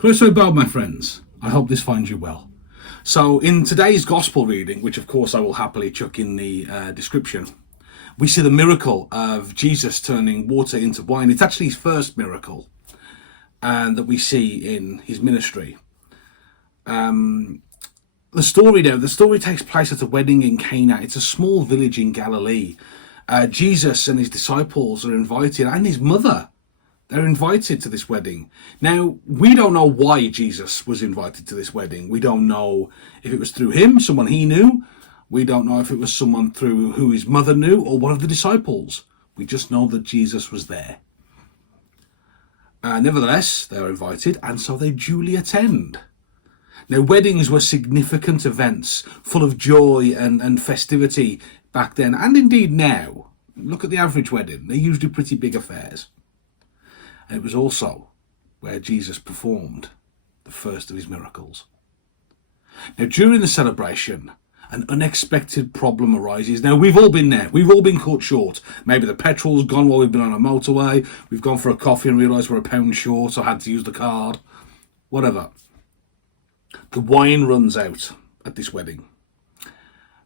Close to bow, my friends. I hope this finds you well. So, in today's gospel reading, which of course I will happily chuck in the description, we see the miracle of Jesus turning water into wine. It's actually his first miracle, and that we see in his ministry. The story takes place at a wedding in Cana. It's a small village in Galilee. Jesus and his disciples are invited, and his mother. They're invited to this wedding. Now, we don't know why Jesus was invited to this wedding. We don't know if it was through him, someone he knew. We don't know if it was someone through who his mother knew or one of the disciples. We just know that Jesus was there. Nevertheless, they're invited, and so they duly attend. Now, weddings were significant events, full of joy and festivity back then, and indeed now. Look at the average wedding. They're usually pretty big affairs. And it was also where Jesus performed the first of his miracles. Now, during the celebration, an unexpected problem arises. Now, we've all been there. We've all been caught short. Maybe the petrol's gone while we've been on a motorway. We've gone for a coffee and realised we're a pound short, so had to use the card. Whatever. The wine runs out at this wedding.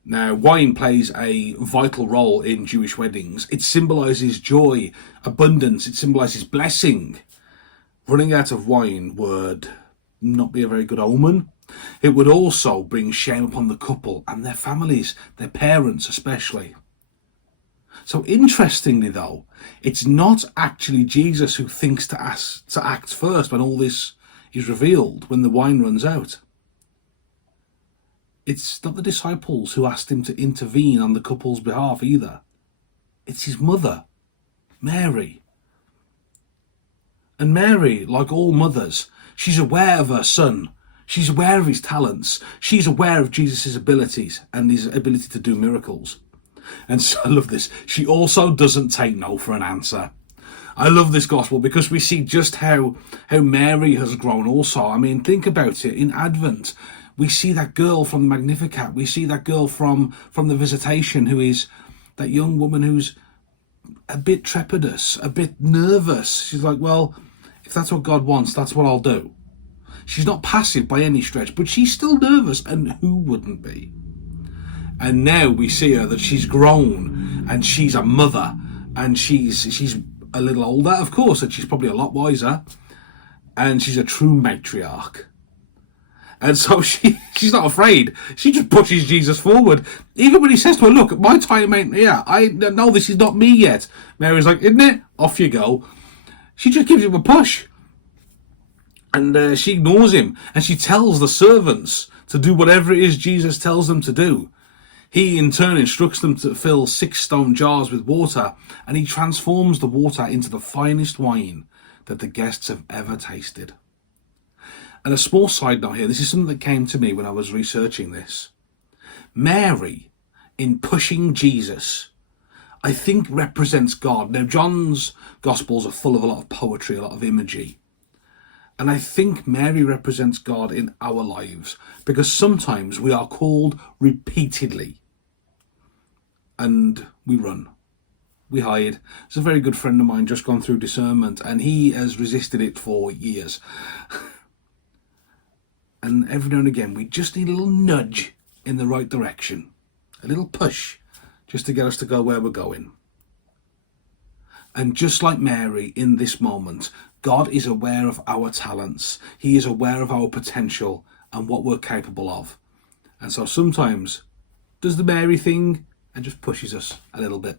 Now, wine plays a vital role in Jewish weddings. It symbolises joy, abundance. It symbolises blessing. Running out of wine would not be a very good omen. It would also bring shame upon the couple and their families, their parents especially. So interestingly though, it's not actually Jesus who thinks to act first when all this is revealed, when the wine runs out. It's not the disciples who asked him to intervene on the couple's behalf either. It's his mother, Mary. And Mary, like all mothers, she's aware of her son. She's aware of his talents. She's aware of Jesus' abilities and his ability to do miracles. And so I love this. She also doesn't take no for an answer. I love this gospel because we see just how Mary has grown also. I mean, think about it. In Advent, we see that girl from the Magnificat. We see that girl from the Visitation, who is that young woman who's a bit trepidous, a bit nervous. She's like, well, if that's what God wants, that's what I'll do. She's not passive by any stretch, but she's still nervous, and who wouldn't be? And now we see her that she's grown, and she's a mother, and she's a little older, of course, and she's probably a lot wiser, and she's a true matriarch. And so she's not afraid. She just pushes Jesus forward. Even when he says to her, look, my time ain't here. I know this is not me yet. Mary's like, isn't it? Off you go. She just gives him a push. And she ignores him. And she tells the servants to do whatever it is Jesus tells them to do. He, in turn, instructs them to fill 6 stone jars with water. And he transforms the water into the finest wine that the guests have ever tasted. And a small side note here, this is something that came to me when I was researching this. Mary, in pushing Jesus, I think represents God. Now, John's Gospels are full of a lot of poetry, a lot of imagery. And I think Mary represents God in our lives, because sometimes we are called repeatedly and we run. We hide. There's a very good friend of mine just gone through discernment, and he has resisted it for years. And every now and again, we just need a little nudge in the right direction. A little push just to get us to go where we're going. And just like Mary in this moment, God is aware of our talents. He is aware of our potential and what we're capable of. And so sometimes does the Mary thing and just pushes us a little bit.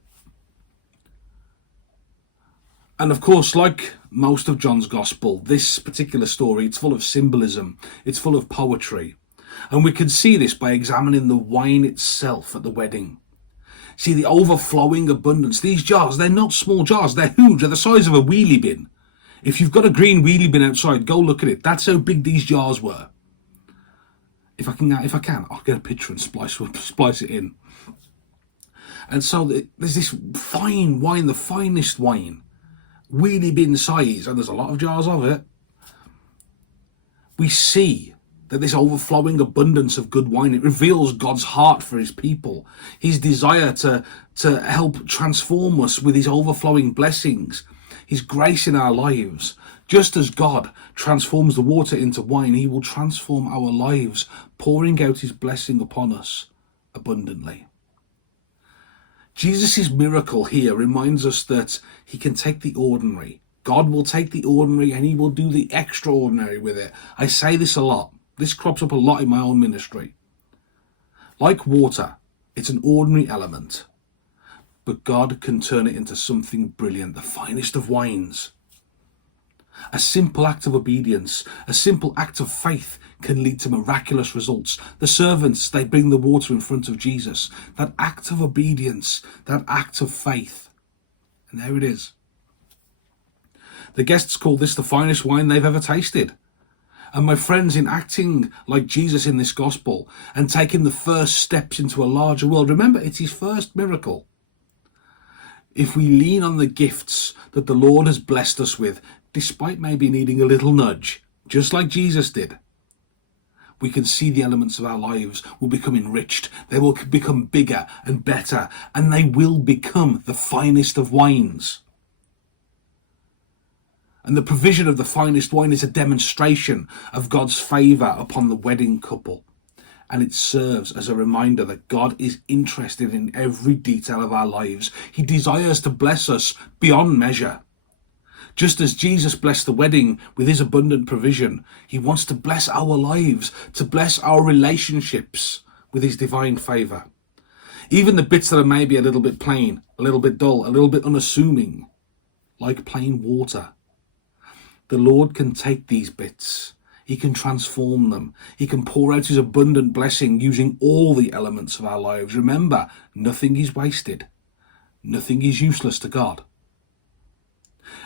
And of course, like most of John's Gospel, this particular story, it's full of symbolism, it's full of poetry. And we can see this by examining the wine itself at the wedding. See the overflowing abundance. These jars, they're not small jars, they're huge, they're the size of a wheelie bin. If you've got a green wheelie bin outside, go look at it. That's how big these jars were. If I can, I'll get a picture and splice it in. And so there's this fine wine, the finest wine. Wheelie bin size, and there's a lot of jars of it. We see that this overflowing abundance of good wine, it reveals God's heart for his people, his desire to help transform us with his overflowing blessings, his grace in our lives, Just as God transforms the water into wine, he will transform our lives, pouring out his blessing upon us abundantly. Jesus' miracle here reminds us that he can take the ordinary. God will take the ordinary and he will do the extraordinary with it. I say this a lot. This crops up a lot in my own ministry. Like water, it's an ordinary element, but God can turn it into something brilliant, the finest of wines. A simple act of obedience, a simple act of faith can lead to miraculous results. The servants, they bring the water in front of Jesus. That act of obedience, that act of faith. And there it is. The guests call this the finest wine they've ever tasted. And my friends, in acting like Jesus in this gospel and taking the first steps into a larger world, remember, it's his first miracle. If we lean on the gifts that the Lord has blessed us with, despite maybe needing a little nudge, just like Jesus did, we can see the elements of our lives will become enriched. They will become bigger and better, and they will become the finest of wines. And the provision of the finest wine is a demonstration of God's favour upon the wedding couple. And it serves as a reminder that God is interested in every detail of our lives. He desires to bless us beyond measure. Just as Jesus blessed the wedding with his abundant provision, he wants to bless our lives, to bless our relationships with his divine favour. Even the bits that are maybe a little bit plain, a little bit dull, a little bit unassuming, like plain water. The Lord can take these bits. He can transform them. He can pour out his abundant blessing using all the elements of our lives. Remember, nothing is wasted. Nothing is useless to God.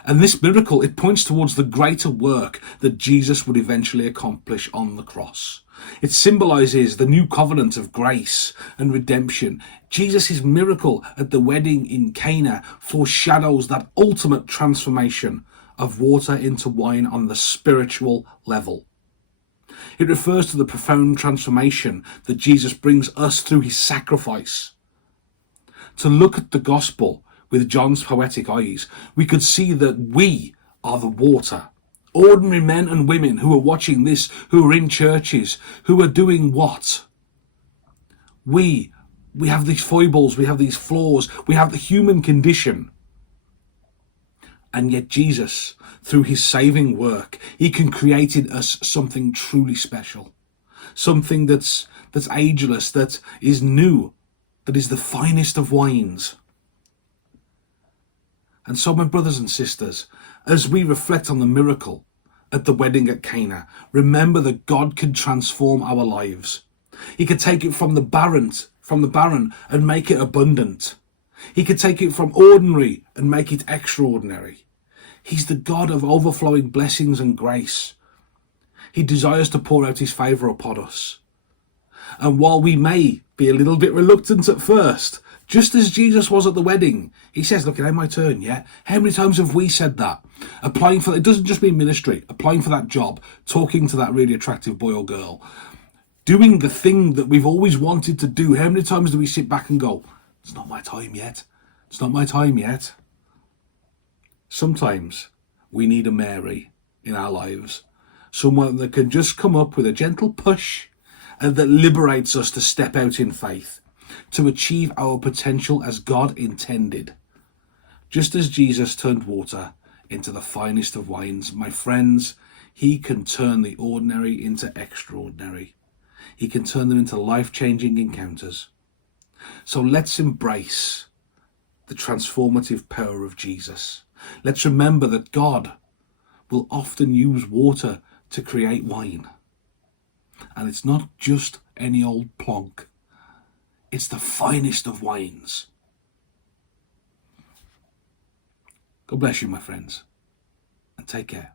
And this miracle, it points towards the greater work that Jesus would eventually accomplish on the cross. It symbolizes the new covenant of grace and redemption. Jesus' miracle at the wedding in Cana foreshadows that ultimate transformation of water into wine on the spiritual level. It refers to the profound transformation that Jesus brings us through his sacrifice. To look at the gospel with John's poetic eyes, we could see that we are the water. Ordinary men and women who are watching this, who are in churches, who are doing what? We have these foibles, we have these flaws, we have the human condition. And yet Jesus, through his saving work, he can create in us something truly special. Something that's ageless, that is new, that is the finest of wines. And so, my brothers and sisters, as we reflect on the miracle at the wedding at Cana, remember that God can transform our lives. He can take it from the barren and make it abundant. He can take it from ordinary and make it extraordinary. He's the God of overflowing blessings and grace. He desires to pour out his favour upon us. And while we may be a little bit reluctant at first, just as Jesus was at the wedding, he says, look, it's my turn, yeah? How many times have we said that? Applying for, it doesn't just mean ministry, applying for that job, talking to that really attractive boy or girl, doing the thing that we've always wanted to do. How many times do we sit back and go, it's not my time yet. It's not my time yet. Sometimes we need a Mary in our lives. Someone that can just come up with a gentle push and that liberates us to step out in faith, to achieve our potential as God intended. Just as Jesus turned water into the finest of wines, my friends, he can turn the ordinary into extraordinary. He can turn them into life-changing encounters. So let's embrace the transformative power of Jesus. Let's remember that God will often use water to create wine. And it's not just any old plonk. It's the finest of wines. God bless you, my friends, and take care.